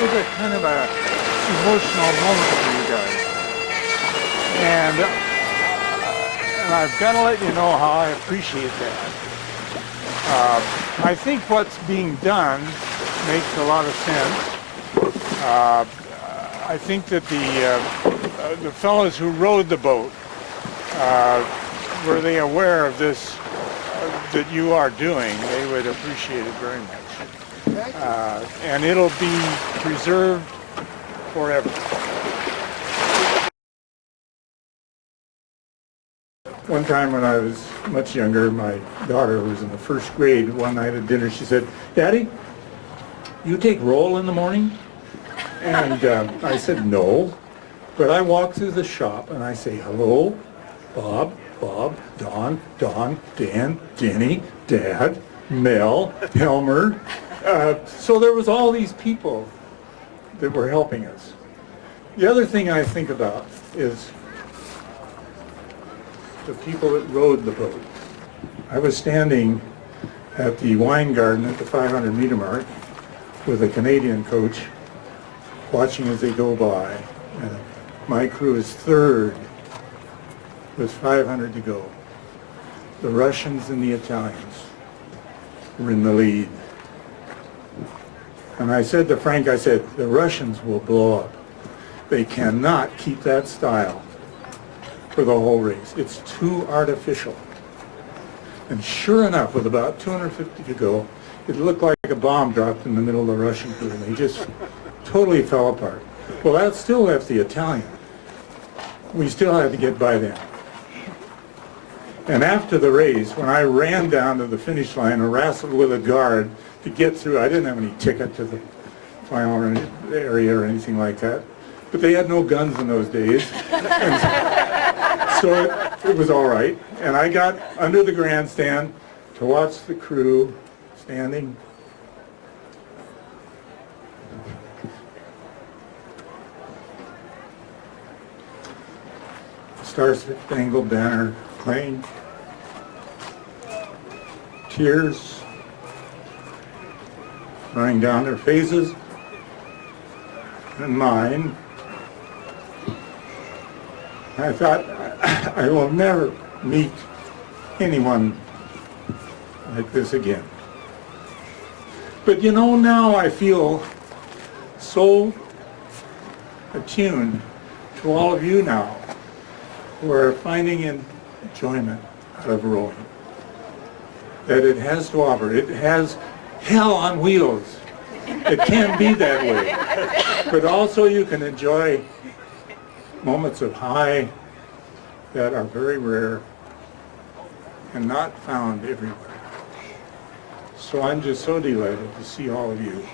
was a kind of a emotional moment for you guys. And I've got to let you know how I appreciate that. I think what's being done makes a lot of sense. I think that the fellows who rowed the boat, were they aware of this that you are doing, they would appreciate it very much. And it'll be preserved forever. One time when I was much younger, my daughter was in the first grade. One night at dinner, she said, "Daddy, you take roll in the morning?" And I said, "No." But I walk through the shop and I say, "Hello, Bob, Don, Dan, Denny, Dad, Mel, Helmer." So there was all these people that were helping us. The other thing I think about is the people that rowed the boat. I was standing at the wine garden at the 500-meter mark with a Canadian coach watching as they go by. And my crew is third with 500 to go. The Russians and the Italians were in the lead. And I said to Frank, I said, the Russians will blow up. They cannot keep that style for the whole race. It's too artificial. And sure enough, with about 250 to go, it looked like a bomb dropped in the middle of the Russian crew, and they just totally fell apart. Well, that still left the Italian. We still had to get by them. And after the race, when I ran down to the finish line and wrestled with a guard to get through, I didn't have any ticket to the final area or anything like that. But they had no guns in those days. So it was all right. And I got under the grandstand to watch the crew standing. Star-Spangled Banner playing. Tears running down their faces and mine. I thought, I will never meet anyone like this again. But you know, now I feel so attuned to all of you now who are finding enjoyment out of rowing. That it has to offer. It has hell on wheels. It can be that way. But also you can enjoy moments of high that are very rare and not found everywhere. So I'm just so delighted to see all of you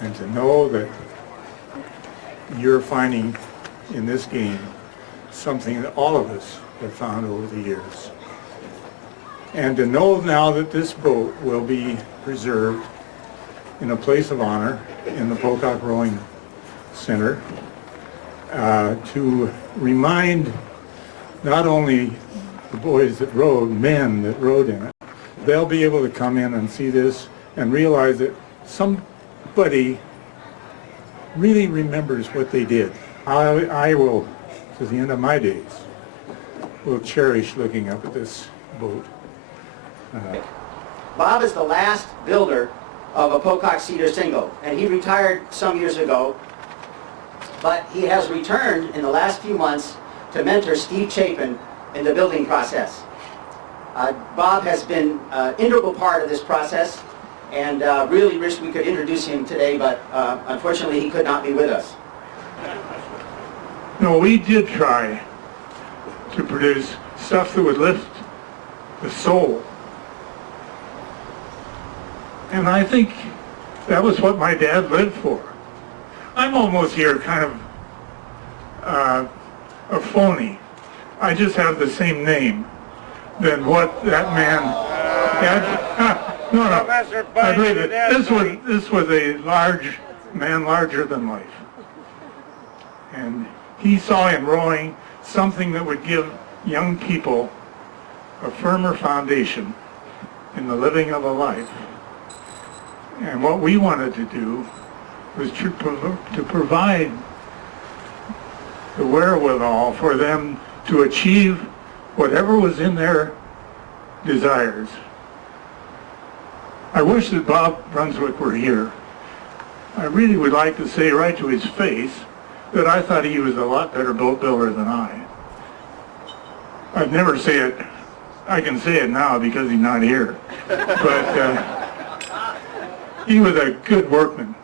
and to know that you're finding in this game something that all of us have found over the years. And to know now that this boat will be preserved in a place of honor in the Pocock Rowing Center, to remind not only the boys that rowed, men that rowed in it, they'll be able to come in and see this and realize that somebody really remembers what they did. I will, to the end of my days, will cherish looking up at this boat. Bob is the last builder of a Pocock cedar single, and he retired some years ago, but he has returned in the last few months to mentor Steve Chapin in the building process. Bob has been an integral part of this process, and really wish we could introduce him today, but unfortunately he could not be with us. No, we did try to produce stuff that would lift the soul. And I think that was what my dad lived for. I'm almost here kind of a phony. I just have the same name than what that man had. No, I believe it. This was a large man, larger than life. And he saw in rowing something that would give young people a firmer foundation in the living of a life. And what we wanted to do was to provide the wherewithal for them to achieve whatever was in their desires. I wish that Bob Brunswick were here. I really would like to say right to his face that I thought he was a lot better boat builder than I. I'd never say it. I can say it now because he's not here. But he was a good workman.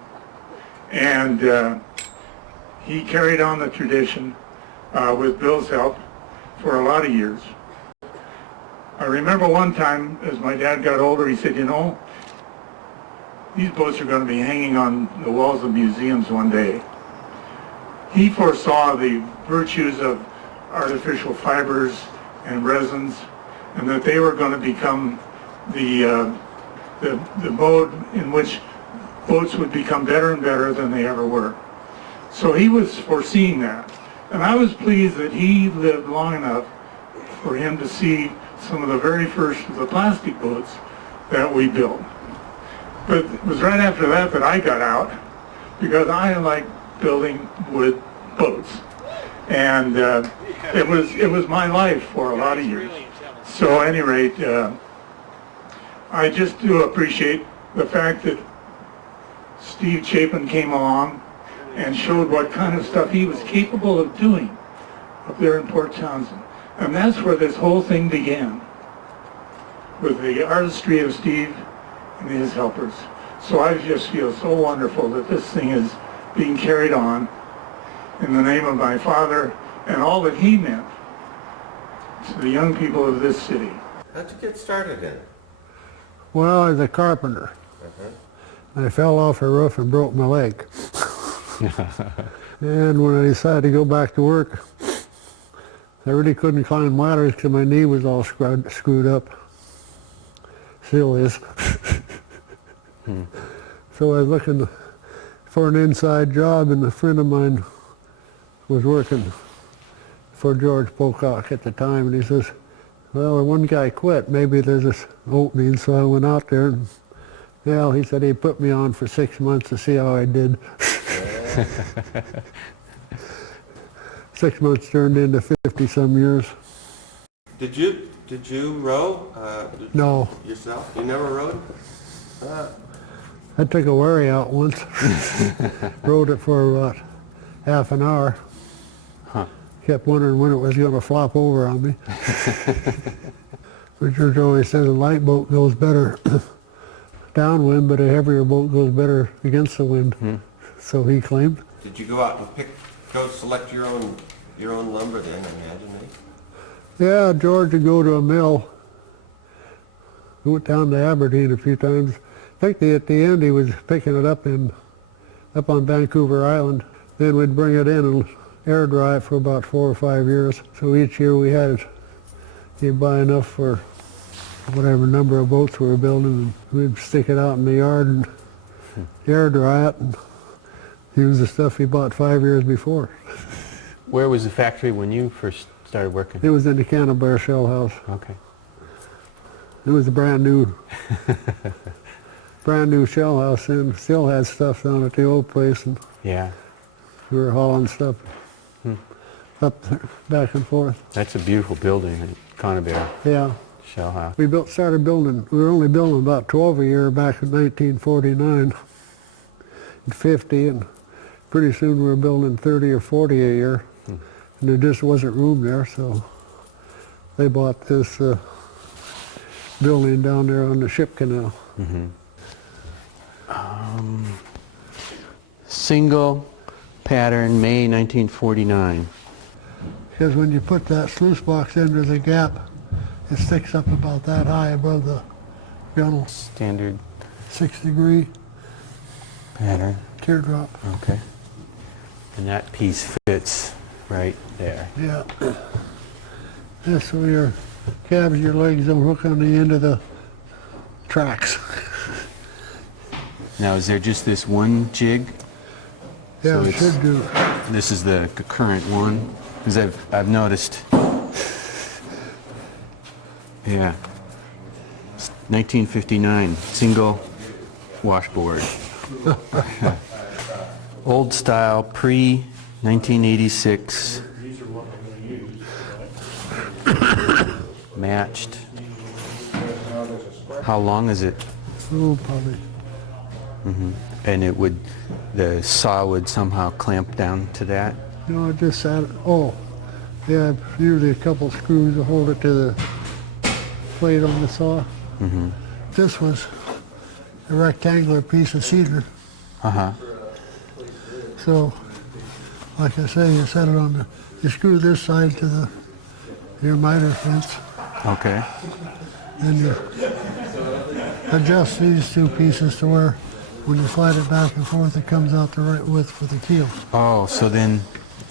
And he carried on the tradition with Bill's help for a lot of years. I remember one time as my dad got older, he said, you know, these boats are going to be hanging on the walls of museums one day. He foresaw the virtues of artificial fibers and resins, and that they were going to become the mode in which boats would become better and better than they ever were. So he was foreseeing that. And I was pleased that he lived long enough for him to see some of the very first of the plastic boats that we built. But it was right after that that I got out, because I like building wood boats. And it was my life for a lot of years. So at any rate, I just do appreciate the fact that Steve Chapin came along and showed what kind of stuff he was capable of doing up there in Port Townsend. And that's where this whole thing began, with the artistry of Steve and his helpers. So I just feel so wonderful that this thing is being carried on in the name of my father and all that he meant to the young people of this city. How'd you get started in it? Well, I was a carpenter. I fell off a roof and broke my leg. And when I decided to go back to work, I really couldn't climb ladders because my knee was all screwed up. Still is. So I was looking for an inside job, and a friend of mine was working for George Pocock at the time, and he says, well, one guy quit, maybe there's this opening. So I went out there, and well, he said he'd put me on for 6 months to see how I did. 6 months turned into 50-some years. Did you row? No. Yourself? You never rowed? I took a wherry out once, rode it for about half an hour. Kept wondering when it was going to flop over on me. Richard always says a light boat goes better downwind, but a heavier boat goes better against the wind. So he claimed. Did you go out and go select your own lumber then, I imagine, eh? Yeah, George would go to a mill. We went down to Aberdeen a few times. I think at the end he was picking it up on Vancouver Island. Then we'd bring it in and air dry it for about 4 or 5 years. So each year he'd buy enough for whatever number of boats we were building, and we'd stick it out in the yard and air dry it and use the stuff he bought 5 years before. Where was the factory when you first started working? It was in the Canterbury Shell House. Okay. It was a brand new shell house, and still had stuff down at the old place, and Yeah. we were hauling stuff up there, back and forth. That's a beautiful building in Canterbury Yeah. Shell House. We were only building about 12 a year back in 1949 and 50, and pretty soon we were building 30 or 40 a year, and there just wasn't room there, so they bought this building down there on the ship canal. Single pattern, May 1949. Because when you put that sluice box into the gap, it sticks up about that high above the gunnel. Standard 6-degree pattern. teardrop. Okay. And that piece fits right there. Yeah. Yeah, so your calves, your legs don't hook on the end of the tracks. Now, is there just this one jig? Yeah, So it it's- should do. This is the current one? Because I've noticed. Yeah. 1959, single washboard. old style, pre-1986. These are what I'm going to use. Matched. How long is it? Oh, probably. And it would, the saw would somehow clamp down to that? No, I just sat. Oh, yeah. Usually a couple screws to hold it to the plate on the saw. This was a rectangular piece of cedar. Uh-huh. So, like I say, you set it on the. You screw this side to your miter fence, Okay. and you adjust these two pieces to where, when you slide it back and forth, it comes out the right width for the keel. Oh, so then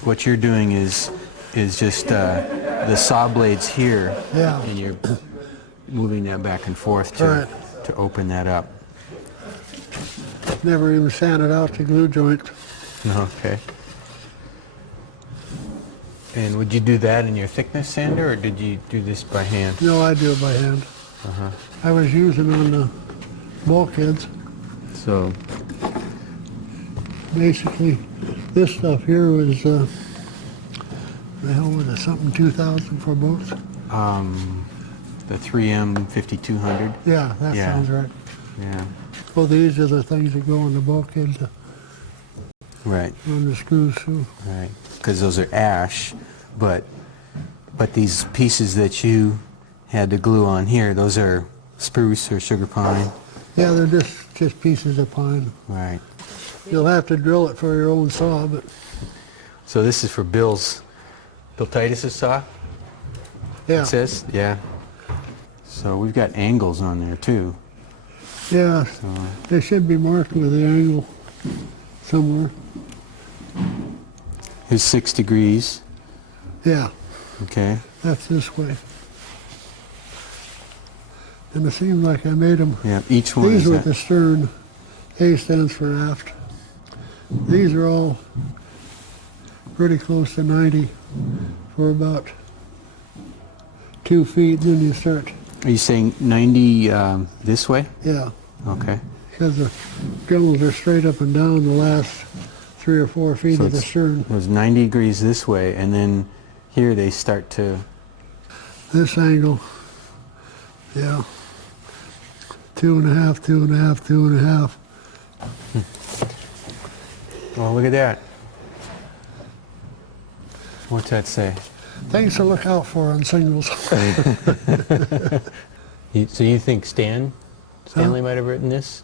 what you're doing is just the saw blades here, Yeah. and you're moving that back and forth Right. to open that up. Never even sanded out the glue joint. Okay. And would you do that in your thickness sander, or did you do this by hand? No, I do it by hand. I was using on the bulkheads. So, Basically, this stuff here was, the hell was it, something 2,000 for both? the 3M 5200. Yeah, that Yeah. sounds right. Yeah. Well, these are the things that go in the bulkhead to Right. run the screws through. Right. Because those are ash, but these pieces that you had to glue on here, those are spruce or sugar pine. Yeah, they're just pieces of pine. Right. You'll have to drill it for your own saw, but So this is for Bill Tytus' saw? yeah. It says? Yeah. So we've got angles on there too. Yeah, So, they should be marked with the angle somewhere. here's 6 degrees. Yeah, Okay. that's this way. And it seems like I made them. Yeah, each one These is with that. the stern. A stands for aft. These are all pretty close to 90 for about 2 feet. Then you start, Are you saying 90 this way? yeah, Okay. because the gunnels are straight up and down the last 3 or 4 feet So of the stern. it was 90 degrees this way, and then here they start to... This angle, yeah, 2.5, 2.5, 2.5. Well, look at that. What's that say? Things to look out for on signals. So you think Stanley might have written this?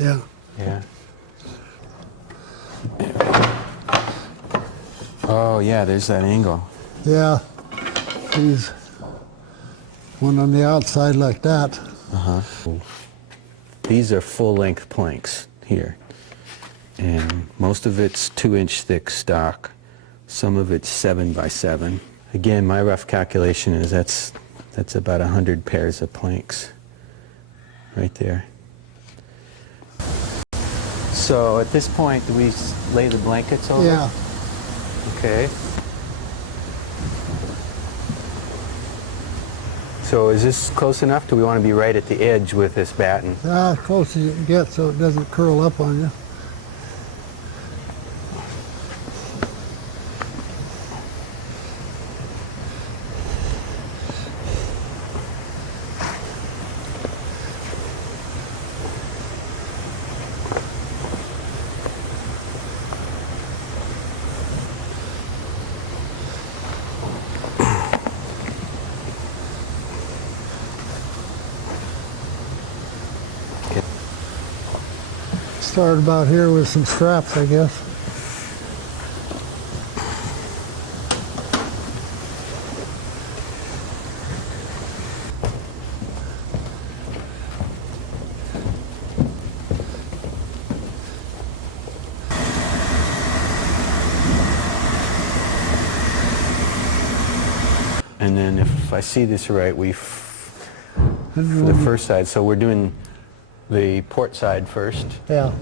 Yeah. Yeah. Oh, yeah, there's that angle. Yeah, these, one on the outside like that. These are full-length planks here. And most of it's 2-inch thick stock. Some of it's 7 by 7. Again, my rough calculation is that's about 100 pairs of planks right there. So at this point, do we lay the blankets over? Yeah, Okay. So is this close enough? Do we want to be right at the edge with this batten? as close as you can get so it doesn't curl up on you. Start about here with some straps, I guess. And then if I see this right, for the first side, so we're doing the port side first, Yeah,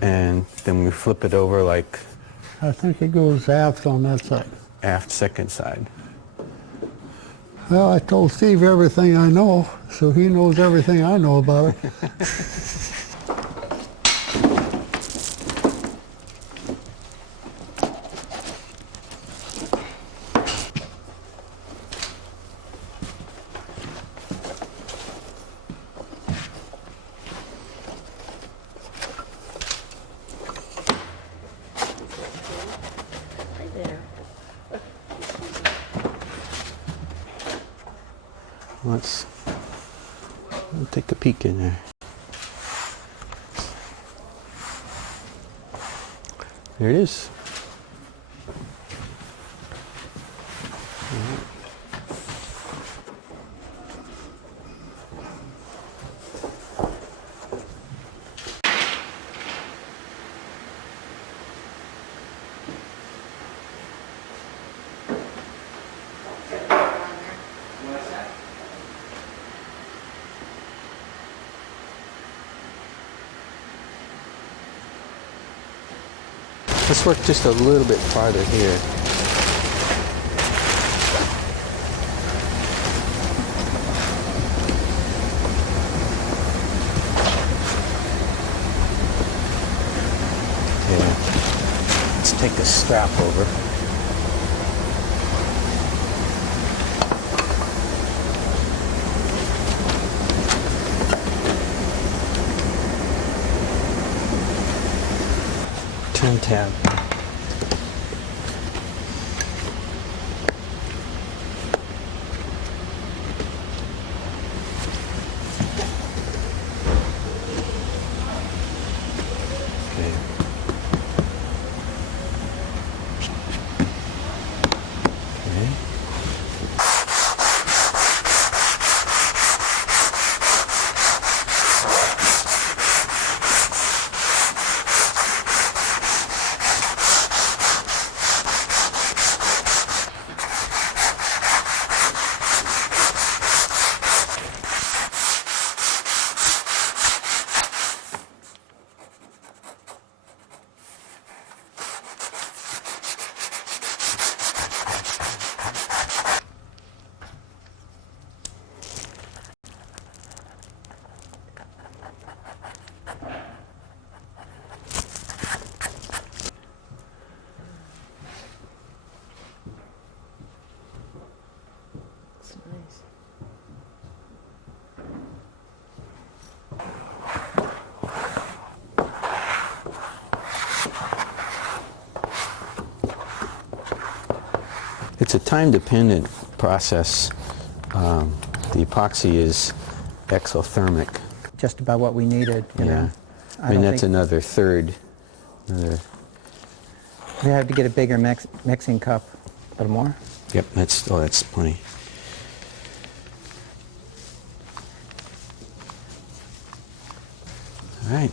and then we flip it over like I think it goes aft on that side. aft second side. Well, I told Steve everything I know, so he knows everything I know about it. Let's we'll take a peek in there. There it is. Let's work just a little bit farther here. Okay. Let's take the strap over. Turn tab. Okay. Okay. It's a time-dependent process. The epoxy is exothermic. Just about what we needed, you know. I mean, that's another third. We have to get a bigger mixing cup. A little more? Yep, that's plenty. All right.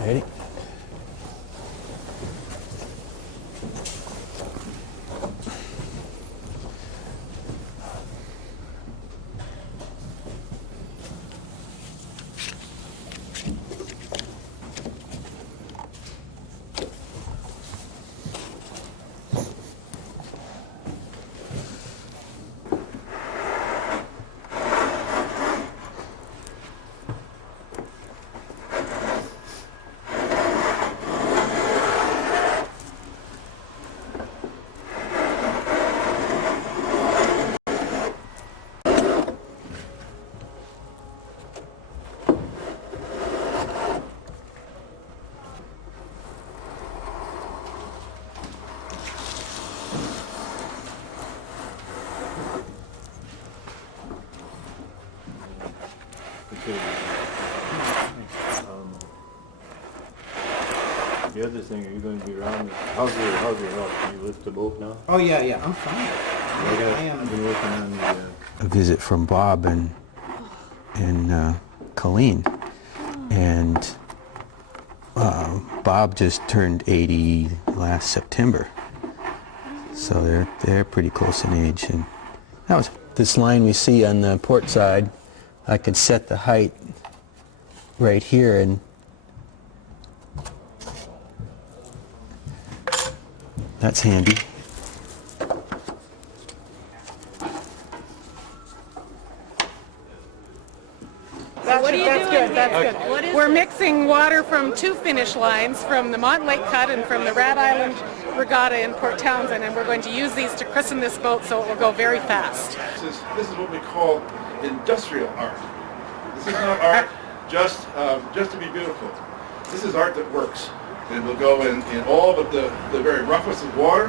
Ready? The other thing, are you going to be around? How's your health? Can you lift the boat now? Oh, yeah, I'm fine. I've been working on the... A visit from Bob and Colleen, and Bob just turned 80 last September, so they're pretty close in age. And that was this line we see on the port side. I could set the height right here, and that's handy. That's good. We're mixing water from 2 finish lines, from the Montlake Cut and from the Rat Island Regatta in Port Townsend, and we're going to use these to christen this boat so it will go very fast. This is what we call industrial art. This is not art just to be beautiful. This is art that works. It will go in all but the very roughest of water.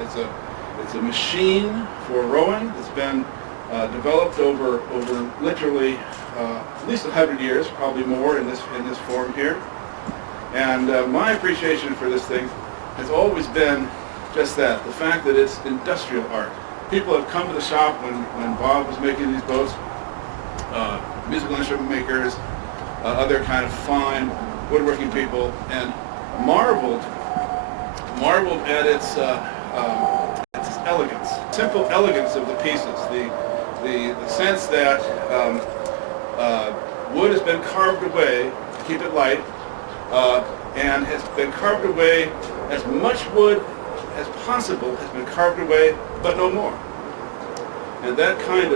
It's a machine for rowing. It's been developed over literally at least 100 years, probably more in this form here. And my appreciation for this thing has always been just that, the fact that it's industrial art. People have come to the shop when Bob was making these boats, musical instrument makers, other kind of fine woodworking people, and marveled at its elegance, simple elegance of the pieces, the sense that wood has been carved away to keep it light, and has been carved away, as much wood as possible has been carved away, but no more. And that kind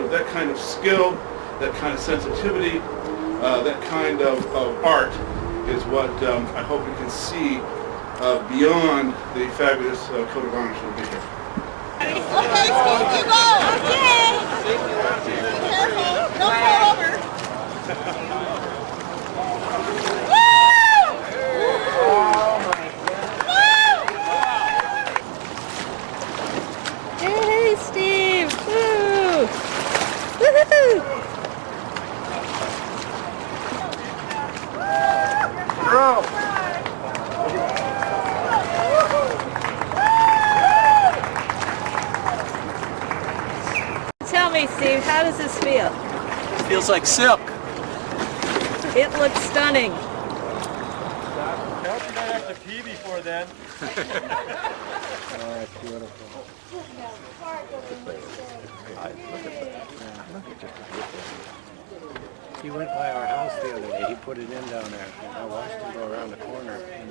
of skill, that kind of sensitivity, that kind of art is what I hope we can see beyond the fabulous coat of arms that will be here. Okay, Steve, you go. Okay. Be careful. Don't fall over. Hey, Steve! Woo! Woohoo! Tell me, Steve, how does this feel? Feels like silk. It looks stunning. Hope you don't have to pee before then. Oh, that's beautiful. He went by our house the other day. He put it in down there, and I watched him go around the corner, and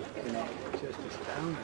it's just astounding.